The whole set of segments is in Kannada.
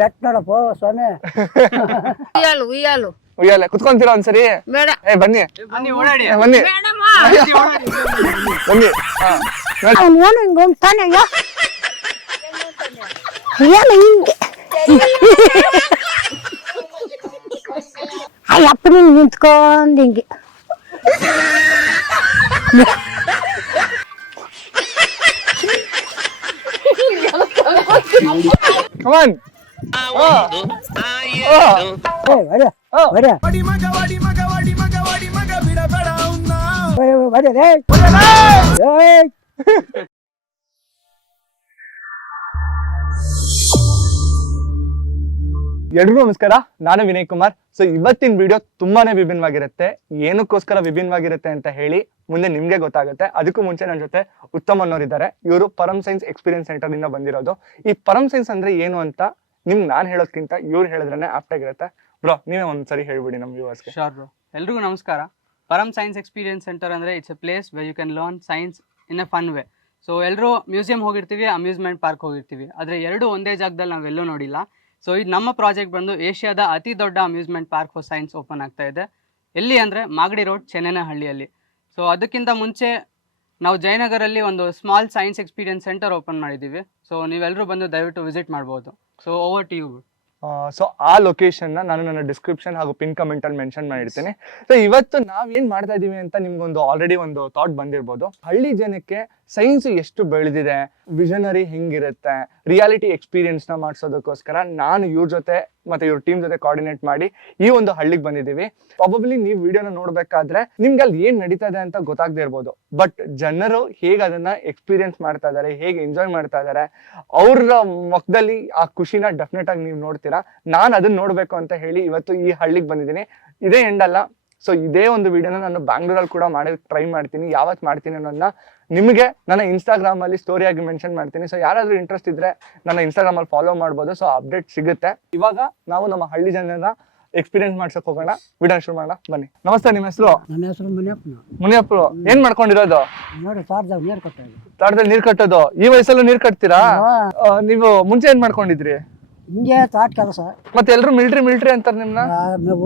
ಬೆಟ್ ನೋಡಪ್ಪ ಸ್ವಾಮಿ. ಉಯ್ಯಾಲು ಉಯ್ಯಾಲು ಉಯ್ಯಾಲೆ ಕುತ್ಕೊಂತೀರಾ ಒಂದ್ಸರಿ? ಬೇಡ. ಬನ್ನಿ ಬನ್ನಿ ಓಡಾಡಿ. ಬನ್ನಿ ಬನ್ನಿ. ಅವನು ಹಿಂಗ ಹೋಗ್ತಾನೆ. ಏನು ಹಿಂಗೆ ಅಯ್ಯಪ್ಪ ನಿಂಗೆ ನಿಂತ್ಕೊಂಡ್ ಹಿಂಗೆ Come on. ಎಲ್ರಿಗೂ ನಮಸ್ಕಾರ, ನಾನು ವಿನಯ್ ಕುಮಾರ್. ಸೊ ಇವತ್ತಿನ ವಿಡಿಯೋ ತುಂಬಾನೇ ವಿಭಿನ್ನವಾಗಿರುತ್ತೆ. ಏನಕ್ಕೋಸ್ಕರ ವಿಭಿನ್ನವಾಗಿರುತ್ತೆ ಅಂತ ಹೇಳಿ ಮುಂದೆ ನಿಮ್ಗೆ ಗೊತ್ತಾಗುತ್ತೆ. ಅದಕ್ಕೂ ಮುಂಚೆ ನನ್ನ ಜೊತೆ ಉತ್ತಮ್ ಅನ್ನೋರಿದ್ದಾರೆ. ಇವರು ಪರಮ್ ಸೈನ್ಸ್ ಎಕ್ಸ್ಪೀರಿಯನ್ಸ್ ಸೆಂಟರ್ ಇಂದ ಬಂದಿರೋದು. ಈ ಪರಮ್ ಸೈನ್ಸ್ ಅಂದ್ರೆ ಏನು ಅಂತ ನಿಮ್ಗೆ ನಾನ್ ಹೇಳೋದ್ಕಿಂತ ಇವ್ರು ಹೇಳಿದ್ರೆ ಆಪ್ಟ್ ಆಗಿರುತ್ತೆ. ಬ್ರೋ, ನೀವೇ ಒಂದ್ಸರಿ ಹೇಳ್ಬಿಡಿ ನಮ್ಮ ವ್ಯೂವರ್ಸ್ಗೆ. Sure bro. ಎಲ್ರಿಗೂ ನಮಸ್ಕಾರ. ಪರಮ್ ಸೈನ್ಸ್ ಎಕ್ಸ್ಪೀರಿಯನ್ಸ್ ಸೆಂಟರ್ ಅಂದ್ರೆ it's a place where you can learn science in a fun way. So ಎಲ್ಲರೂ ಮ್ಯೂಸಿಯಂ ಹೋಗಿರ್ತೀವಿ, ಅಮ್ಯೂಸ್ಮೆಂಟ್ ಪಾರ್ಕ್ ಹೋಗಿರ್ತೀವಿ, ಆದರೆ ಎರಡು ಒಂದೇ ಜಾಗದಲ್ಲಿ ನಾವೆಲ್ಲೂ ನೋಡಿಲ್ಲ. ಸೊ ಇದು ನಮ್ಮ ಪ್ರಾಜೆಕ್ಟ್ ಬಂದು ಏಷ್ಯಾದ ಅತಿ ದೊಡ್ಡ amusement park for science open ಆಗ್ತಾ ಇದೆ. ಎಲ್ಲಿ ಅಂದರೆ ಮಾಗಡಿ ರೋಡ್, ಚೆನ್ನನಹಳ್ಳಿಯಲ್ಲಿ. ಸೊ ಅದಕ್ಕಿಂತ ಮುಂಚೆ ನಾವು ಜಯನಗರಲ್ಲಿ ಒಂದು small science experience centre open ಮಾಡಿದ್ದೀವಿ. ಸೊ ನೀವೆಲ್ಲರೂ ಬಂದು ದಯವಿಟ್ಟು ವಿಸಿಟ್ ಮಾಡ್ಬೋದು. So over to you. So ಆ ಲೊಕೇಶನ್ ನಾನು ನನ್ನ ಡಿಸ್ಕ್ರಿಪ್ಷನ್ ಹಾಗೂ ಪಿನ್ ಕಮೆಂಟ್ ಅಲ್ಲಿ ಮೆನ್ಷನ್ ಮಾಡಿರ್ತೀನಿ. ಸೊ ಇವತ್ತು ನಾವ್ ಏನ್ ಮಾಡ್ತಾ ಇದೀವಿ ಅಂತ ನಿಮ್ಗೊಂದು ಆಲ್ರೆಡಿ ಒಂದು ಥಾಟ್ ಬಂದಿರ್ಬೋದು. ಹಳ್ಳಿ ಜನಕ್ಕೆ ಸೈನ್ಸ್ ಎಷ್ಟು ಬೆಳೆದಿದೆ, ವಿಷನರಿ ಹೆಂಗಿರುತ್ತೆ, ರಿಯಾಲಿಟಿ ಎಕ್ಸ್ಪೀರಿಯನ್ಸ್ ನ ಮಾಡಿಸೋದಕ್ಕೋಸ್ಕರ ನಾನು ಇವ್ರ ಜೊತೆ ಮತ್ತೆ ಇವ್ರ ಟೀಮ್ ಜೊತೆ ಕೋಆರ್ಡಿನೇಟ್ ಮಾಡಿ ಈ ಒಂದು ಹಳ್ಳಿಗೆ ಬಂದಿದ್ದೀವಿ. ಪ್ರಾಬಬ್ಲಿ ನೀವು ವಿಡಿಯೋನ ನೋಡ್ಬೇಕಾದ್ರೆ ನಿಮ್ಗೆ ಅಲ್ಲಿ ಏನ್ ನಡೀತಾ ಇದೆ ಅಂತ ಗೊತ್ತಾಗದೇ ಇರ್ಬೋದು. ಬಟ್ ಜನರು ಹೇಗೆ ಅದನ್ನ ಎಕ್ಸ್ಪೀರಿಯನ್ಸ್ ಮಾಡ್ತಾ ಇದಾರೆ, ಹೇಗೆ ಎಂಜಾಯ್ ಮಾಡ್ತಾ ಇದಾರೆ, ಅವ್ರ ಮುಖದಲ್ಲಿ ಆ ಖುಷಿನ ಡೆಫಿನೆಟ್ ಆಗಿ ನೀವು ನೋಡ್ತೀರಾ. ನಾನು ಅದನ್ನ ನೋಡ್ಬೇಕು ಅಂತ ಹೇಳಿ ಇವತ್ತು ಈ ಹಳ್ಳಿಗೆ ಬಂದಿದ್ದೀನಿ. ಇದೇ ಎಂಡ್ ಅಲ್ಲ. ಸೊ ಇದೇ ಒಂದು ವಿಡಿಯೋನ ನಾನು ಬ್ಯಾಂಗ್ಳೂರಲ್ಲಿ ಕೂಡ ಮಾಡಿ ಟ್ರೈ ಮಾಡ್ತೀನಿ. ಯಾವತ್ತು ಮಾಡ್ತೀನಿ ಅನ್ನೋದನ್ನ ನಿಮಗೆ ನನ್ನ ಇನ್ಸ್ಟಾಗ್ರಾಮ್ ಅಲ್ಲಿ ಸ್ಟೋರಿ ಆಗಿ ಮೆನ್ಷನ್ ಮಾಡ್ತೀನಿ. ಸೊ ಯಾರಾದ್ರೂ ಇಂಟ್ರೆಸ್ಟ್ ಇದ್ರೆ ನನ್ನ ಇನ್ಸ್ಟಾಗ್ರಾಮ್ ಅಲ್ಲಿ ಫಾಲೋ ಮಾಡ್ಬೋದು. ಸೊ ಅಪ್ಡೇಟ್ ಸಿಗುತ್ತೆ. ಇವಾಗ ನಾವು ನಮ್ಮ ಹಳ್ಳಿ ಜನರ ಎಕ್ಸ್ಪೀರಿಯನ್ಸ್ ಮಾಡ್ಸಕ್ ಹೋಗೋಣ. ವಿಡಿಯೋ ಶುರು ಮಾಡೋಣ ಬನ್ನಿ. ನಮಸ್ತೆ, ನಿಮ್ಮ ಹೆಸರು? ನನ್ನ ಹೆಸರು ಮುನಿಯಪ್ಪ. ಮುನಿಯಪ್ಪ, ಏನ್ ಮಾಡ್ಕೊಂಡಿರೋದು? ನೋಡಿ ತೋಟದಾಗ ನೀರು ಕಟ್ಟೋದು. ತೋಟದಲ್ಲಿ ನೀರ್ ಕಟ್ಟೋದು? ಈ ವಯಸ್ಸಲ್ಲೂ ನೀರ್ ಕಟ್ತೀರಾ? ನೀವು ಮುಂಚೆ ಏನ್ ಮಾಡ್ಕೊಂಡಿದ್ರಿ? ಹಿಂಗೆ ತೋಟ ಕೆಲಸ. ಮತ್ತೆ ಎಲ್ರು ಮಿಲಿಟರಿ ಅಂತಾರೆ ನಿಮ್ನ.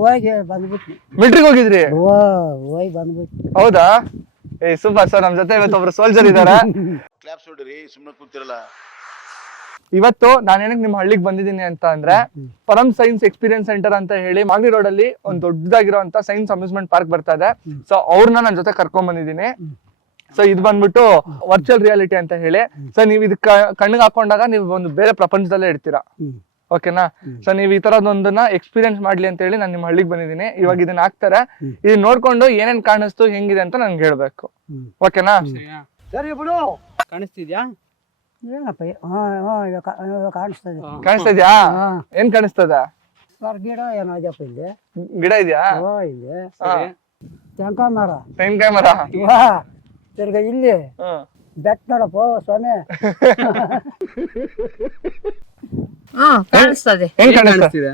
ಹೋಗಿ ಬಂದ್ಬಿಟ್ನಿ. ಮಿಲಿಟರಿಗೆ ಹೋಗಿದ್ರಿ? ಹೋಗಿ ಬಂದ್ಬಿಟ್ನಿ. ಹೌದಾ? Super sir. ನಮ್ ಜೊತೆ ಇವತ್ತು ಒಬ್ರು ಸೋಲ್ಜರ್ ಇದಾರೆ. ಇವತ್ತು ನಾನು ಏನಕ್ಕೆ ನಿಮ್ಮ ಹಳ್ಳಿಗೆ ಬಂದಿದ್ದೀನಿ ಅಂತ ಅಂದ್ರೆ, ಪರಮ್ ಸೈನ್ಸ್ ಎಕ್ಸ್ಪೀರಿಯನ್ಸ್ ಸೆಂಟರ್ ಅಂತ ಹೇಳಿ ಮಾಗಡಿ ರೋಡ್ ಅಲ್ಲಿ ಒಂದು ದೊಡ್ಡದಾಗಿರುವಂತ ಸೈನ್ಸ್ ಅಮ್ಯೂಸ್ಮೆಂಟ್ ಪಾರ್ಕ್ ಬರ್ತಾ ಇದೆ. ಸೊ ಅವ್ರನ್ನ ನನ್ನ ಜೊತೆ ಕರ್ಕೊಂಡ್ ಬಂದಿದ್ದೀನಿ. ಸೊ ಇದು ಬಂದ್ಬಿಟ್ಟು ವರ್ಚುವಲ್ ರಿಯಾಲಿಟಿ ಅಂತ ಹೇಳಿ. ಸೊ ನೀವು ಇದು ಕಣ್ಣಿಗೆ ಹಾಕೊಂಡಾಗ ನೀವು ಒಂದು ಬೇರೆ ಪ್ರಪಂಚದಲ್ಲೇ ಇರ್ತೀರಾ. ಓಕೆನಾ? ಸೊ ನೀವು ಈ ತರದೊಂದನ್ನ ಎಕ್ಸ್ಪೀರಿಯನ್ಸ್ ಮಾಡ್ಲಿ ಅಂತ ಹೇಳಿ ನಾನು ನಿಮ್ಮ ಹಳ್ಳಿಗೆ ಬಂದಿದ್ದೀನಿ. ಇವಾಗ ಇದನ್ನ ಹಾಕ್ತಾರೆ, ಇದನ್ನ ನೋಡ್ಕೊಂಡು ಏನೇನ್ ಕಾಣಿಸ್ತು, ಹೆಂಗಿದೆ ಅಂತ ನನ್ಗೆ ಹೇಳ್ಬೇಕು. ಓಕೆನಾ? ಸರಿ ಬಿಡು. ಕಾಣಿಸ್ತಿದ್ಯಾ? ಏನಪ್ಪ ಕಾಣಿಸ್ತದೆ. ಕಾಣಿಸ್ತಿದ್ಯಾ? ಏನ್ ಕಾಣಿಸ್ತದ? ಗಿಡ ಏನೋ ಇದೆಯಪ್ಪ ಇಲ್ಲಿ. ಗಿಡ ಇದೆಯಾ? ಇಲ್ಲಿ ತೆಂಕಾಯಿ ಮರ. ತೆಂಗಿನಕಾಯಿ ಮರ? ತಿರ್ಗ ಇಲ್ಲಿ ಬೆಟ್ ನೋಡಪ್ಪ ಸ್ವಾಮಿ. ಕಾಣಿಸ್ತದೆ. ಹೆಂಗ್ ಕಾಣಿಸ್ತಿದೆ?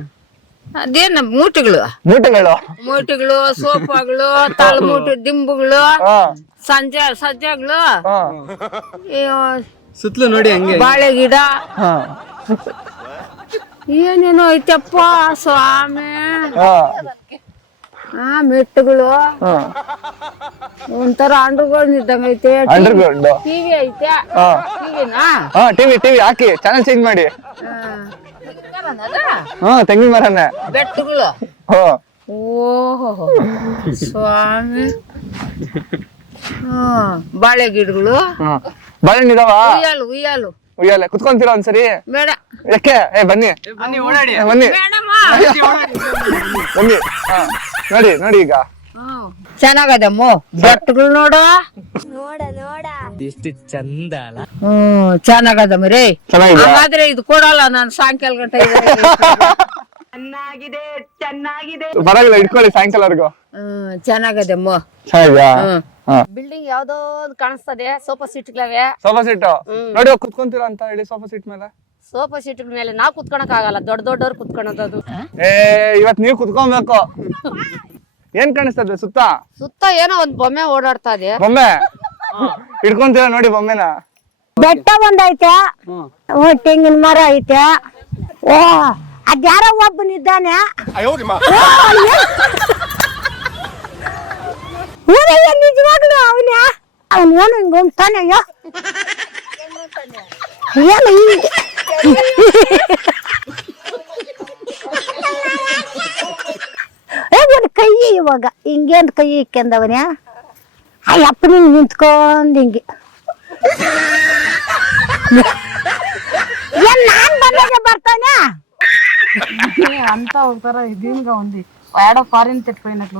ಅದೇನ ಮೂಟೆಗಳು, ಮೂಟೆಗಳು, ಸೋಫಾಗಳು, ತಳಮೂಟು, ದಿಂಬುಗಳು, ಸಜ್ಜಗಳು, ಸುತ್ತಲೂ ನೋಡಿ ಹಂಗೆ ಬಾಳೆ ಗಿಡ, ಏನೇನೋ ಐತಪ್ಪ ಸ್ವಾಮಿ. ಮೆಟ್ಟುಗಳು, ಒಂಥರ ಅಂಡರ್ಗ್ರೌಂಡ್ ಇದ್ದಂಗ ಐತೆ. ಟಿವಿ ಐತೆ. ಟಿವಿ ಹಾಕಿ ಚಾನಲ್ ಚೇಂಜ್ ಮಾಡಿ. ತೆಂಗಿನ ಮರನೇ. ಬೆಟ್ಟಗಳು. ಓಹೋ ಸ್ವಾಮಿ. ಬಾಳೆ ಗಿಡಗಳು. ಬಾಳೆಹಣ್ಣು ಇದಾವ? ಉಯ್ಯಾಲು ಉಯ್ಯಾಲು ಉಯ್ಯಾಲೆ ಕುತ್ಕೊಂತೀರಾ ಒಂದ್ಸರಿ? ಬೇಡ. ಯಾಕೆ? ಬನ್ನಿ ಬನ್ನಿ ಓಡಾಡಿ. ಬನ್ನಿ ಬನ್ನಿ. ನೋಡಿ ನೋಡಿ, ಈಗ ಚೆನ್ನಾಗದಮ್ಮ ಬೆಟ್ಟಗಳು. ನೋಡ ಎಷ್ಟು ಚಂದ ಅಲ್ಲ. ಚೆನ್ನಾಗದಮ್ಮ ರೇ. ಹಾಗಾದ್ರೆ ಇದು ಕೊಡಲ್ಲ ನಾನು ಸಾಯಂಕಾಲ ಗಂಟ. ಪರವಾಗಿಲ್ಲ, ಇಟ್ಕೊಳ್ಳಿ ಸಾಯಂಕಾಲವರೆಗೂ. ಚೆನ್ನಾಗದಮ್ಮ. ಬಿಲ್ಡಿಂಗ್ ಯಾವ್ದೋ ಕಾಣಿಸ್ತದೆ. ಸೋಫಾ ಸೀಟ್ಗಳವೆ. ಸೋಫಾ ಸೀಟ್ ನೋಡಿ, ಕುತ್ಕೊಂತೀರಾ ಅಂತ ಹೇಳಿ ಸೋಫಾ ಸೀಟ್ ಮೇಲೆ. ಸೋಫಾ ಸೀಟ್ ಮೇಲೆ ನಾವ್ ಕುತ್ಕೊಳಕ್ ಆಗಲ್ಲ, ದೊಡ್ಡವ್ರು ಕುತ್ಕೊಳೋದು. ಇವತ್ ನೀವ್ ಕುತ್ಕೊಬೇಕು. ಏನ್ ಕಾಣಿಸ್ತದೆ ಸುತ್ತ? ಸುತ್ತ ಏನೋ ಒಂದ್ ಬೊಮ್ಮೆ ಓಡಾಡ್ತಾ ಇದೆ. ಬೊಮ್ಮೆ ಇಟ್ಕೊಂತೀರಾ ನೋಡಿ ಬೊಮ್ಮೆನ. ಬೆಟ್ಟ ಒಂದೈತೆ, ತೆಂಗಿನ ಮರ ಐತೆ, ಓ ಅದ್ಯಾರೋ ಒಬ್ಬನಿದ್ದಾನೆ ಊರಯ್ಯ ನಿಜವಾಗ್ಲು ಅವನೇ ಅವನೇನು ಹಿಂಗೊಂತಾನೆ ಅಯ್ಯೋ ಏನು ಹಿಂಗೆ ಒಂದು ಕೈ ಇವಾಗ ಹಿಂಗೇನು ಕೈ ಇಕ್ಕೊಂಡವನೇ ಅಯ್ಯಪ್ಪ ನಿಂಗೆ ನಿಂತ್ಕೊಂಡು ಹಿಂಗೆ ಏನ್ ನಾನ್ ಬಂದಾಗ ಬರ್ತಾನೆ ಅಂತ ಹೋಗ್ತಾರ ಇದೀಗ ಒಂದು ಯಾಡೋ ಫಾರಿನ್ ತೆಟ್ಕೊಯ್ನట్లు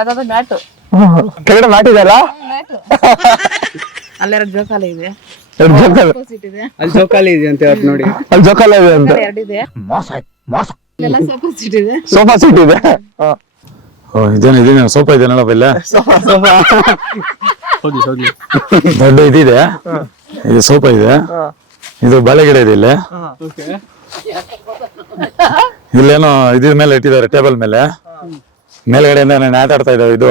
ಅದಾದ ಮ್ಯಾಟು ಕೆಳಗಡೆ ಮಾಡಿದಲ್ಲ ಅಲ್ಲೆರಡು ಜೋಕಾಲ ಇದೆ ಅಲ್ಲಿ ಜೋಕಾಲಿ ಇದೆ ಅಂತ ಹೇಳಿ ನೋಡಿ. ಅಲ್ಲಿ ಜೋಕಾಲ ಇದೆ ಅಂತ ಎರಡಿದೆ ಎಲ್ಲ ಸೋಫಾ ಸೀಟ್ ಇದೆ. ಸೋಫಾ ಸೀಟ್ ಇದೆ. ಇದೇನು ಸೋಫಾ ಇದೆಯಲ್ಲ ಇಲ್ಲೇ ಹೋಗ್ಲಿ ಹೋಗ್ಲಿ. ದೊಡ್ಡ ಇದಿದೆ, ಇದು ಸೋಫಾ ಇದೆ, ಇದು ಬಾಳೆಗಿಡ ಇದೆ ಇಲ್ಲಿ. ಇಲ್ಲೇನೋ ಇದ್ರ ಮೇಲೆ ಇಟ್ಟಿದ್ದಾರೆ ಟೇಬಲ್ ಮೇಲೆ, ಮೇಲ್ಗಡೆಯಿಂದ ನಾನು ಆಟ ಆಡ್ತಾ ಇದ್ದಾವೆ. ಇದು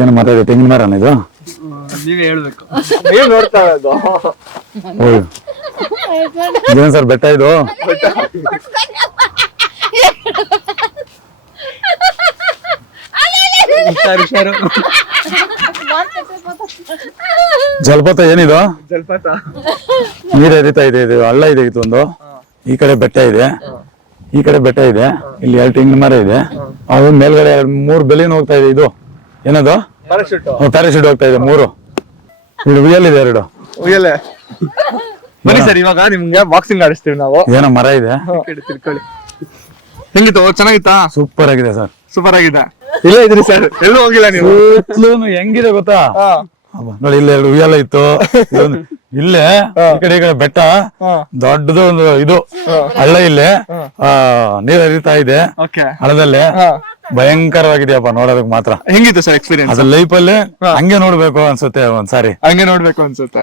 ಏನು ಮಾತಾಡಿದೆ ತೆಂಗಿನ ಮರನ ಇದು? ನೀವೇ ಹೇಳ್ಬೇಕು. ನೀವ್ ನೋಡ್ತಾ ಇರೋದು. ಇದೇನು ಸರ್ ಬೆಟ್ಟ ಇದು? ಜಲಪಾತ ಏನಿದು? ಜಲಪಾತ ನೀರು ಹರಿತಾ ಇದೆ, ಇದು ಹಳ್ಳ ಇದೆ. ಇದೊಂದು ಈ ಕಡೆ ಬೆಟ್ಟ ಇದೆ, ಈ ಕಡೆ ಬೆಟ್ಟ ಇದೆ, ಇಲ್ಲಿ 2 ತೆಂಗಿನ ಮರ ಇದೆ. ಅದು ಮೇಲ್ಗಡೆ 3 ಬೆಲಿನ ಹೋಗ್ತಾ ಇದೆ. ಇದು ಏನದು? ಪ್ಯಾರಾಶೂಟ್ ಹೋಗ್ತಾ ಇದೆ 3. ಇಲ್ಲಿ ಉಯ್ಯಲ್ ಇದೆ 2. ಉಯ್ಯಲೆ. ಬನ್ನಿ ಸರ್, ಇವಾಗ ನಿಮ್ಗೆ ಬಾಕ್ಸಿಂಗ್ ಆಡಿಸ್ತೀವಿ ನಾವು. ಏನೋ ಮರ ಇದೆ. ತಿಳ್ಕೊಳ್ಳಿ. ಹೆಂಗಿತ್ತು? ಚೆನ್ನಾಗಿತ್ತಾ? ಸೂಪರ್ ಆಗಿದೆ ಸರ್. ಸೂಪರ್ ಆಗಿದೆ. ಇಲ್ಲೇ ಇದ್ರಿ ಸರ್, ಎಲ್ಲೂ ಹೋಗಿಲ್ಲ ನೀವು? ಸುತ್ತಲೂ ಹೆಂಗಿದೆ ಗೊತ್ತಾ? ನೋಡಿ ಇಲ್ಲಿ 2 ಉಯ್ಯಾಲ ಇತ್ತು. ಇಲ್ಲೇ ಈ ಕಡೆ ಬೆಟ್ಟ, ದೊಡ್ಡದು ಒಂದು ಇದು ಹಳ್ಳ, ಇಲ್ಲೇ ನೀರ್ ಹರಿತಾ ಇದೆ ಹಳ್ಳದಲ್ಲೇ. ಭಯಂಕರವಾಗಿದೆಯಪ್ಪ ನೋಡೋದಕ್ ಮಾತ್ರ. ಹೆಂಗಿತ್ತು ಸರ್ ಎಕ್ಸ್ಪೀರಿಯನ್ಸ್? ಅದ್ರ ಲೈಫ್ ಅಲ್ಲಿ ಹಂಗೆ ನೋಡ್ಬೇಕು ಅನ್ಸುತ್ತೆ ಒಂದ್ಸಾರಿ. ಹಂಗೆ ನೋಡ್ಬೇಕು ಅನ್ಸುತ್ತೆ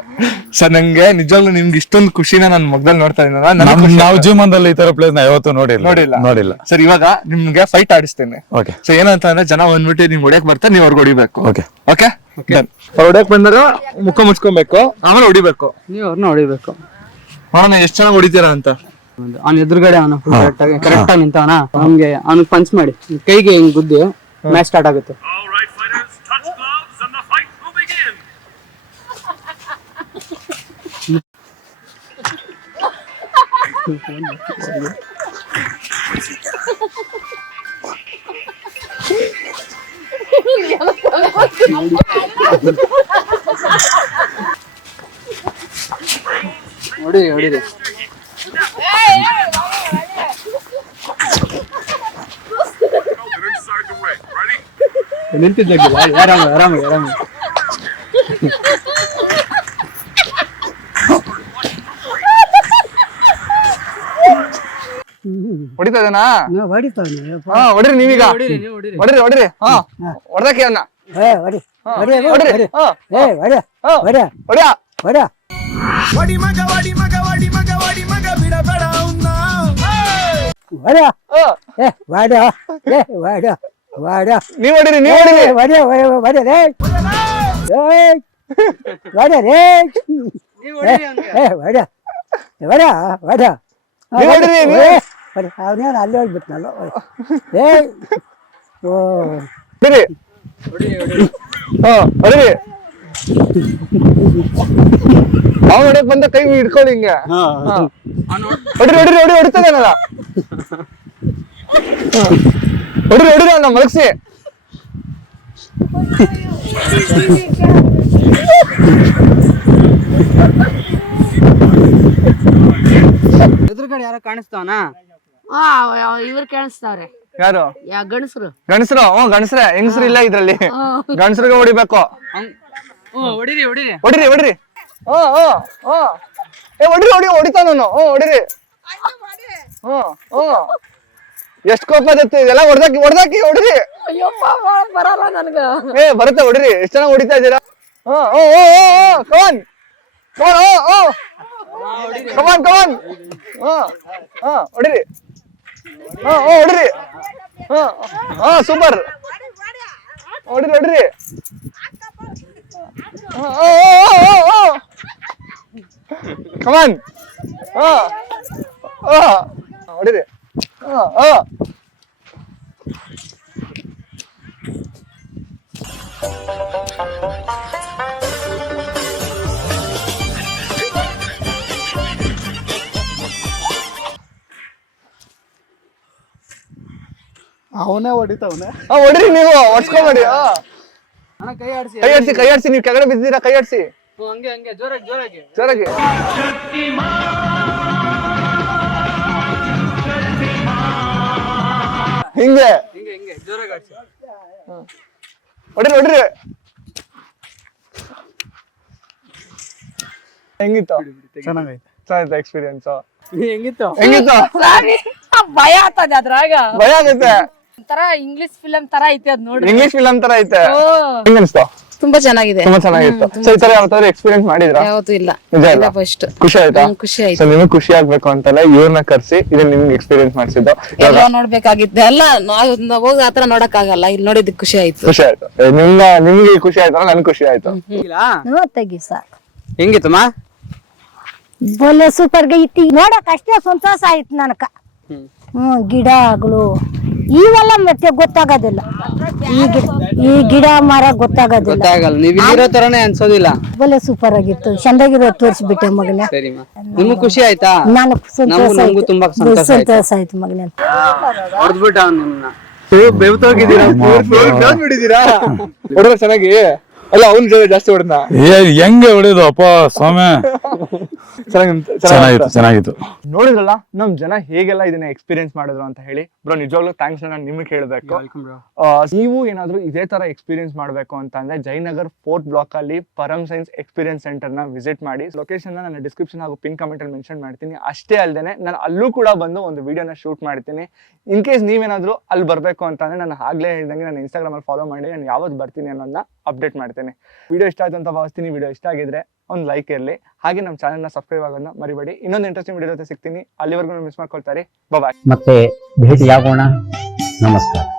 ಸರ್. ನಂಗೆ ನಿಜವಾಗ್ಲೂ ನಿಮ್ಗೆ ಇಷ್ಟೊಂದು ಖುಷಿನ ನಾನು ಮೊಗ್ದಲ್ಲಿ ನೋಡ್ತಾ ಇದ್ದೀನಿ. ನಾವು ಜೀವನದಲ್ಲಿ ಈ ತರ ಪ್ಲೇಸ್ ನ ಯಾವತ್ತೂ ನೋಡಿಲ್ಲ ಸರ್. ಇವಾಗ ನಿಮ್ಗೆ ಫೈಟ್ ಆಡಿಸ್ತೇನೆ. ಓಕೆ. ಸೊ ಏನಂತ ಅಂದ್ರೆ, ಜನ ಬಂದ್ಬಿಟ್ಟು ನಿಮ್ಗೆ ಹೊಡಿಯಕ್ ಬರ್ತಾರೆ, ನೀವು ಅವ್ರಿಗೆ ಹೊಡಿಬೇಕು. Okay okay. ಹೊಡಿಯಕ್ ಬಂದಾಗ ಮುಖ ಮುಚ್ಕೊಬೇಕು, ಆಮೇಲೆ ಹೊಡಿಬೇಕು. ನೀವು ಅವ್ರನ್ನ ಹೊಡಿಬೇಕು. ನೋಡೋಣ ಎಷ್ಟು ಚೆನ್ನಾಗಿ ಹೊಡಿತೀರಾ ಅಂತ. ಅವ್ನ ಎದುರುಗಡೆ ಅವನ ಕರೆಕ್ಟ್ ಆಗಿ ನಿಂತವನ, ಅವ್ನಿಗೆ ಅವ್ನಿಗೆ ಪಂಚ್ ಮಾಡಿ ಕೈಗೆ ಹಿಂಗ್ ಗುದ್ದಿ ಮ್ಯಾಚ್ ಸ್ಟಾರ್ಟ್ ಆಗುತ್ತೆ. ಹೊಡಿರಿ ಹೊಡಿರಿ. ನಿಂತಿದ್ದಾಗಿಲ್ಲ, ಆರಾಮ ಆರಾಮ ಆರಾಮ. ಹೊಡಿತಾ ಇದ್ದಾನಾ? ಹೊಡಿತಾನೆ. ಹೊಡಿರಿ ನೀವೀಗ. ಹೊಡಿರಿ ನೀವು ಹೊಡಿರಿ. ಹೊಡಿರಿ ಹೊಡಿರಿ. ಹೊಡೆದಕ್ಕೆ ಅವನ್ನ ಹೊಡಿ ಹೊಡಿರಿ. ಹೊಡಿ ಹೊಡಿ ಹೊಡ್ಯಾ. ಹೊಡಿ ನೀವ್ ಹೊಡಿರಿ, ನೀವ್ ಹೊಡಿರಿ. ಅವನೇನು ಅಲ್ಲಿ ಹೋಗ್ಬಿಟ್ನಲ್ಲ. ಹೊಡಿರಿ. ಹೊಡಿರಿ. ಅವ್ನು ಹೊಡಿಯಕ್ ಬಂದ ಕೈ ಹಿಡ್ಕೊಳ್ಳಿ ಹಿಂಗೆ. ಹೊಡಿರಿ ಹೊಡಿರಿ ಹೊಡಿ. ಹೊಡಿತದೇನಲ್ಲ. ಹೊಡಿರಿ ಹೊಡಿರಿ ಅವ್ನ ಮಲಗಿಸಿ. ಎದುರುಗಡೆ ಯಾರೋ ಕಾಣಿಸ್ತಾವನ? ಇವ್ರು ಕೇಳಿಸ್ತಾವ್ರೆ. ಯಾರು? ಗಣಸರು. ಗಂಡಸರು? ಗಂಡಸ್ರೆ. ಹೆಂಗಸ್ರು ಇಲ್ಲ ಇದ್ರಲ್ಲಿ. ಗಂಡಸ್ರಿಗೆ ಹೊಡಿಬೇಕು. ಹೊಡಿರಿ ಹೊಡಿರಿ ಹೊಡಿರಿ ಹೊಡಿರಿ. ಹೊಡಿರಿ ಹೊಡಿ. ಹೊಡಿತಾನ ನಾನು. ಹೊಡಿರಿ. ಎಷ್ಟ್ ಕೋಪ ಬರುತ್ತೆ ಇದೆಲ್ಲ. ಹೊಡ್ದಾಕಿ ಹೊಡಿರಿ. ಬರಲ್ಲ ನನ್ಗ. ಬರುತ್ತೆ ಹೊಡಿರಿ. ಎಷ್ಟ್ ಚೆನ್ನಾಗಿ ಹೊಡಿತಾ ಇದ್ದೀರಾ. ಕಮಾನ್ ಕಮಾನ್ ಕಮಾನ್. ಹೊಡಿರಿ. ಹೊಡಿರಿ. ಸೂಪರ್. ಹೊಡಿರಿ ಹೊಡಿರಿ. ಕಮಾನ್ ಹೊಡಿರಿ ಅವನೇ ಹೊಡಿತಾವನೆ. ಹೊಡಿರಿ ನೀವು ಹೊಡ್ಸ್ಕೊಂಬೇಡಿ. ಅಣ್ಣ ಕೈ ಆಡಿಸಿ ಕೈ ಆಡ್ಸಿ ನೀವು ಕೆಳಗಡೆ ಬಿದ್ದೀರಾ, ಕೈ ಆಡ್ಸಿ ಹಂಗೆ ಹಂಗೆ ಜೋರಾಗಿ ಜೋರಾಗಿ ಜೋರಾಗಿ. ಹಿಂಗೆ ಹಿಂಗೆ ಹಿಂಗೆ ಜೋರಾಗಿ ಆಡಿಸಿ. ಹೊಡಿರಿ ಹೊಡಿರಿ. ಹೆಂಗಿತ್ತು? ಚೆನ್ನಾಗಿತ್ತು ಎಕ್ಸ್ಪೀರಿಯನ್ಸ್. ಹೆಂಗಿತ್ತು? ಹೆಂಗಿತ್ತು? ಭಯ ಆಗ್ತದೆ ಅದ್ರಾಗ, ಭಯ ಆಗುತ್ತೆ. ಒಂಥರ ಇಂಗ್ಲಿಷ್ ಫಿಲಂ ತರ ಐತೆ ಅದ್ ನೋಡಿ. ಇಂಗ್ಲಿಷ್ ಫಿಲಂ ತರ ಐತೆ. ಹೆಂಗ ಅನ್ಸ್ತು? ತುಂಬಾ ಚೆನ್ನಾಗಿದೆ. ತುಂಬಾ ಚೆನ್ನಾಗಿತ್ತು. ಸೊ ಈ ತರ ಯಾವತ್ತಾದ್ರೂ ಎಕ್ಸ್ಪೀರಿಯನ್ಸ್ ಮಾಡಿದ್ರಾ? ಯಾವತ್ತೂ ಇಲ್ಲ. ನಿಜ ಇಲ್ಲ. ಫಸ್ಟ್ ಖುಷಿ ಆಯ್ತಾ? ಖುಷಿ ಆಯ್ತು. ಸೊ ನಿಮ್ಗೆ ಖುಷಿ ಆಗ್ಬೇಕು ಅಂತಲ್ಲ ಇವ್ರನ್ನ ಕರ್ಸಿ ಇದನ್ನ ನಿಮ್ಗೆ ಎಕ್ಸ್ಪೀರಿಯನ್ಸ್ ಮಾಡಿಸಿದ್ದು. ಎಲ್ಲ ನೋಡ್ಬೇಕಾಗಿತ್ತು, ಎಲ್ಲ ನಾವು ಹೋಗಿ ಆತರ ನೋಡಕ್ ಆಗಲ್ಲ, ಇಲ್ಲಿ ನೋಡಿದ್ದಕ್ಕೆ ಖುಷಿ ಆಯ್ತು. ಖುಷಿ ಆಯ್ತು. ನಿಮ್ಗೆ ಖುಷಿ ಆಯ್ತಲ್ಲ, ನನ್ಗೆ ಖುಷಿ ಆಯ್ತು. ತೆಗಿ ಸಾಕು. ಹೆಂಗಿತ್ತಮ್ಮ? ಬೊಲೆ ಸೂಪರ್ ಐತಿ, ನೋಡಕ್ ಅಷ್ಟೇ ಸಂತೋಷ ಆಯ್ತು ನನಕ. ಗಿಡಗಳು ಇವೆಲ್ಲ ಮತ್ತೆ ಗೊತ್ತಾಗೋದಿಲ್ಲ, ಈ ಗಿಡ ಮರ ಗೊತ್ತಾಗೋದಿಲ್ಲ. ಗೊತ್ತಾಗಲ್ಲ, ನೀವ್ ಇಲ್ಲಿರೋ ತರನೇ ಅನ್ಸೋದಿಲ್ಲ. ಬೊಲೆ ಸೂಪರ್ ಆಗಿತ್ತು, ಚಂದಾಗಿರೋ ತೋರಿಸ್ಬಿಟ್ಟೆ ಮಗನ. ಸರಿಮಾ, ನಿಮ್ಗೂ ಖುಷಿ ಆಯ್ತಾ? ನಾನು ಸಂತೋಷ ನಮಗೂ ತುಂಬಾ ಸಂತೋಷ ಆಯ್ತು. ಸಂತೋಷ ಆಯ್ತು ಮಗನ. ಹೊಡೆದ್ಬಿಟ್ಟ ನಿಮ್ನ. ಬೆವ್ತೋಗಿದ್ದೀರಾ, ಬಿಡಿದೀರಾ ಹೊಡೆದ ಚೆನ್ನಾಗಿ. ಅಲ್ಲ ಅವ್ನ ಜಾಸ್ತಿ ಹೊಡೆದ. ಹೆಂಗೆ ಹೊಡೆದು ಅಪ್ಪ ಸ್ವಾಮಿ. ಚೆನ್ನಾಗಿತ್ತು. ನೋಡಿದ್ರಲ್ಲ ನಮ್ ಜನ ಹೇಗೆಲ್ಲ ಇದನ್ನ ಎಕ್ಸ್ಪೀರಿಯನ್ಸ್ ಮಾಡಿದ್ರು ಅಂತ ಹೇಳಿ. ಬ್ರೋ ನಿಜವಾಗ್ಲೂ ಥ್ಯಾಂಕ್ಸ್ ನಾನು ನಿಮ್ಗೆ ಹೇಳ್ಬೇಕು. ನೀವು ಏನಾದ್ರು ಇದೇ ತರ ಎಕ್ಸ್ಪೀರಿಯನ್ಸ್ ಮಾಡ್ಬೇಕು ಅಂತ ಅಂದ್ರೆ ಜಯನಗರ್ 4th ಬ್ಲಾಕ್ ಅಲ್ಲಿ ಪರಮ್ ಸೈನ್ಸ್ ಎಕ್ಸ್ಪೀರಿಯನ್ಸ್ ಸೆಂಟರ್ ನ ವಿಸಿಟ್ ಮಾಡಿ. ಲೊಕೇಶನ್ ನಾನು ಡಿಸ್ಕ್ರಿಪ್ಷನ್ ಹಾಗೂ ಪಿನ್ ಕಮೆಂಟ್ ಅಲ್ಲಿ ಮೆನ್ಷನ್ ಮಾಡ್ತೀನಿ. ಅಷ್ಟೇ ಅಲ್ಲದೆ ನಾನು ಅಲ್ಲೂ ಕೂಡ ಬಂದು ಒಂದು ವಿಡಿಯೋನ ಶೂಟ್ ಮಾಡ್ತೀನಿ. ಇನ್ ಕೇಸ್ ನೀವೇನಾದ್ರು ಅಲ್ಲಿ ಬರ್ಬೇಕು ಅಂತಂದ್ರೆ ನಾನು ಆಗ್ಲೇ ಹೇಳ್ದಂಗೆ ನಾನು ಇನ್ಸ್ಟಾಗ್ರಾಮ್ ಅಲ್ಲಿ ಫಾಲೋ ಮಾಡಿ ನಾನು ಯಾವತ್ತು ಬರ್ತೀನಿ ಅನ್ನೋದನ್ನ ಅಪ್ಡೇಟ್ ಮಾಡ್ತೇನೆ. ವಿಡಿಯೋ ಇಷ್ಟ ಆಯ್ತು ಅಂತ ಭಾವಿಸ್ತೀನಿ. ವಿಡಿಯೋ ಇಷ್ಟ ಆಗಿದ್ರೆ ಒಂದು ಲೈಕ್ ಇರಲಿ, ಹಾಗೆ ನಮ್ಮ ಚಾನೆಲ್ನ ಸಬ್ಸ್ಕ್ರೈಬ್ ಆಗೋದನ್ನ ಮರಿಬೇಡಿ. ಇನ್ನೊಂದು ಇಂಟ್ರೆಸ್ಟಿಂಗ್ ವಿಡಿಯೋ ಜೊತೆ ಸಿಗ್ತೀನಿ. ಅಲ್ಲಿವರೆಗೂ ಮಿಸ್ ಮಾಡ್ಕೊಳ್ತಾರೆ. ಬಾಯ್. ಮತ್ತೆ ಭೇಟಿಯಾಗೋಣ. ನಮಸ್ಕಾರ.